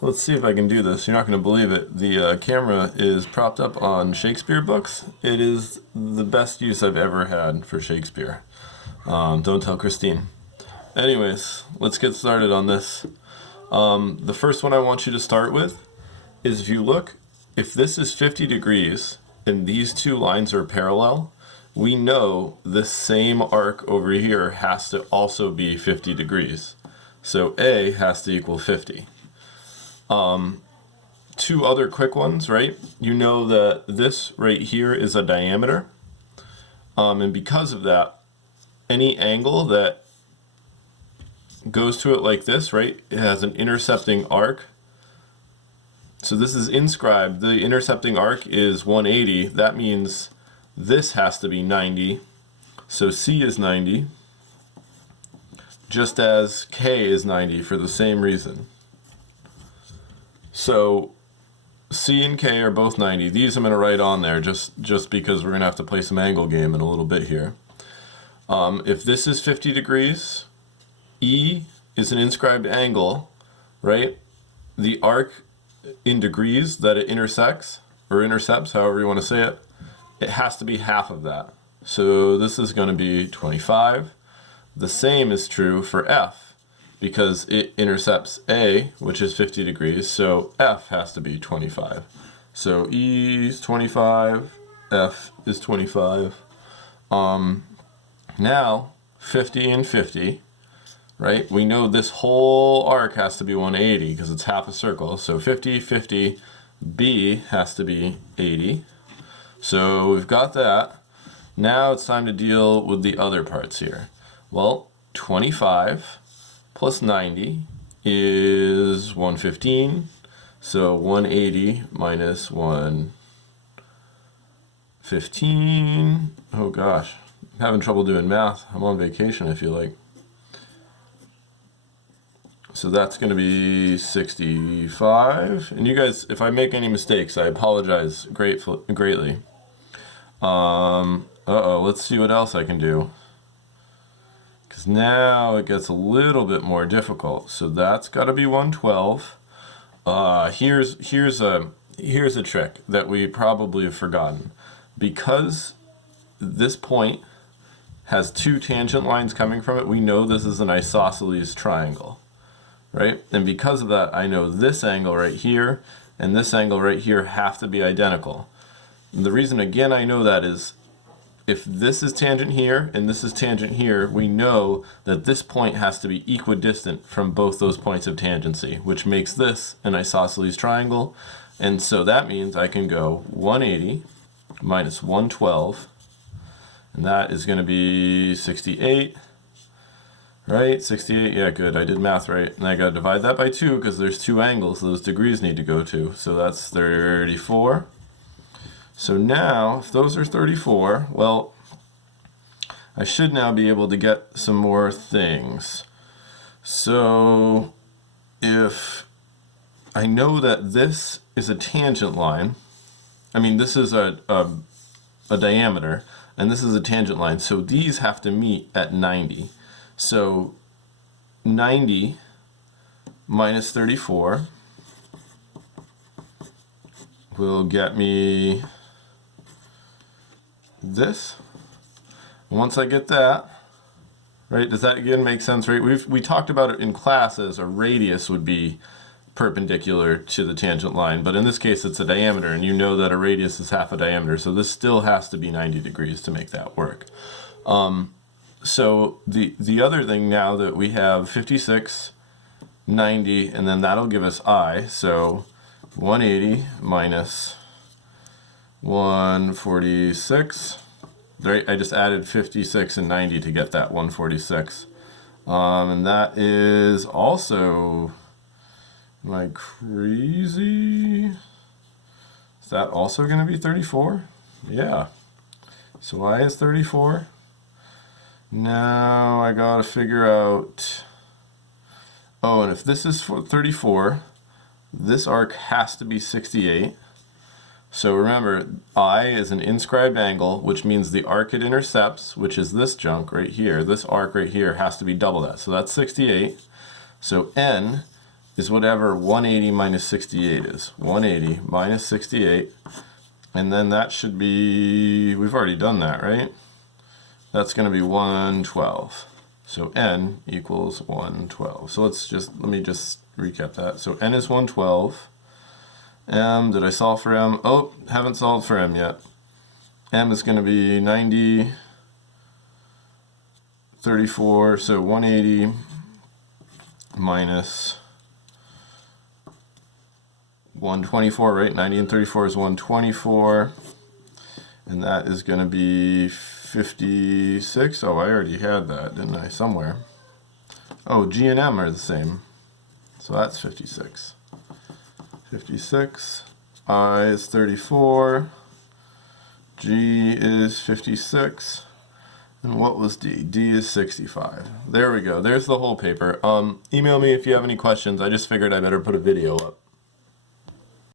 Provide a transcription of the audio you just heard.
Let's see if I can do this. You're not going to believe it. The camera is propped up on Shakespeare books. It is the best use I've ever had for Shakespeare. Don't tell Christine. Anyways, let's get started on this. The first one I want you to start with is if you look, if this is 50 degrees and these two lines are parallel, we know this same arc over here has to also be 50 degrees. So A has to equal 50. Two other quick ones, right? You know that this right here is a diameter. And because of that, any angle that goes to it like this, right? It has an intercepting arc. So this is inscribed. The intercepting arc is 180. That means this has to be 90. So C is 90, just as K is 90 for the same reason. So C and K are both 90. These I'm going to write on there just because we're going to have to play some angle game in a little bit here. If this is 50 degrees, E is an inscribed angle, right? The arc in degrees that it intersects, or intercepts, however you want to say it, it has to be half of that. So this is going to be 25. The same is true for F, because it intercepts A, which is 50 degrees, so F has to be 25. So E is 25, F is 25. Now, 50 and 50, right? We know this whole arc has to be 180 because it's half a circle. So 50, 50, B has to be 80. So we've got that. Now it's time to deal with the other parts here. Well, 25 plus 90 is 115. So 180 minus 115. Oh gosh, I'm having trouble doing math. I'm on vacation, I feel like. So that's going to be 65. And you guys, if I make any mistakes, I apologize greatly. Let's see what else I can do. Because now it gets a little bit more difficult. So that's got to be 112. Here's a trick that we probably have forgotten. Because this point has two tangent lines coming from it, we know this is an isosceles triangle. Right? And because of that, I know this angle right here and this angle right here have to be identical. And the reason, again, I know that is if this is tangent here and this is tangent here, we know that this point has to be equidistant from both those points of tangency, which makes this an isosceles triangle. And so that means I can go 180 minus 112, and that is going to be 68. Right, 68, yeah, good, I did math right. And I gotta divide that by 2 because there's two angles those degrees need to go to. So that's 34. So now, if those are 34, well, I should now be able to get some more things. So if I know that this is a tangent line, I mean, this is a diameter, and this is a tangent line, so these have to meet at 90. So 90 minus 34 will get me this. Once I get that, right, does that again make sense, right? We talked about it in class as a radius would be perpendicular to the tangent line, but in this case it's a diameter, and you know that a radius is half a diameter, so this still has to be 90 degrees to make that work. So the other thing now that we have 56, 90, and then that'll give us I. So 180 minus 146. Right, I just added 56 and 90 to get that 146. And that is also, am I crazy? Is that also going to be 34? Yeah. So I is 34. Now I gotta figure out, oh, and if this is 34, this arc has to be 68. So remember, I is an inscribed angle, which means the arc it intercepts, which is this junk right here, this arc right here has to be double that. So that's 68. So N is whatever 180 minus 68 is. 180 minus 68. And then that should be, we've already done that, right? That's going to be 112. So n equals 112. So let me just recap that. So n is 112. M, did I solve for m? Oh, haven't solved for m yet. M is going to be 90, 34, so 180 minus 124, right? 90 and 34 is 124. And that is going to be 56. Oh, I already had that, didn't I? Somewhere. Oh, G and M are the same. So that's 56. 56. I is 34. G is 56. And what was D? D is 65. There we go. There's the whole paper. Email me if you have any questions. I just figured I better put a video up.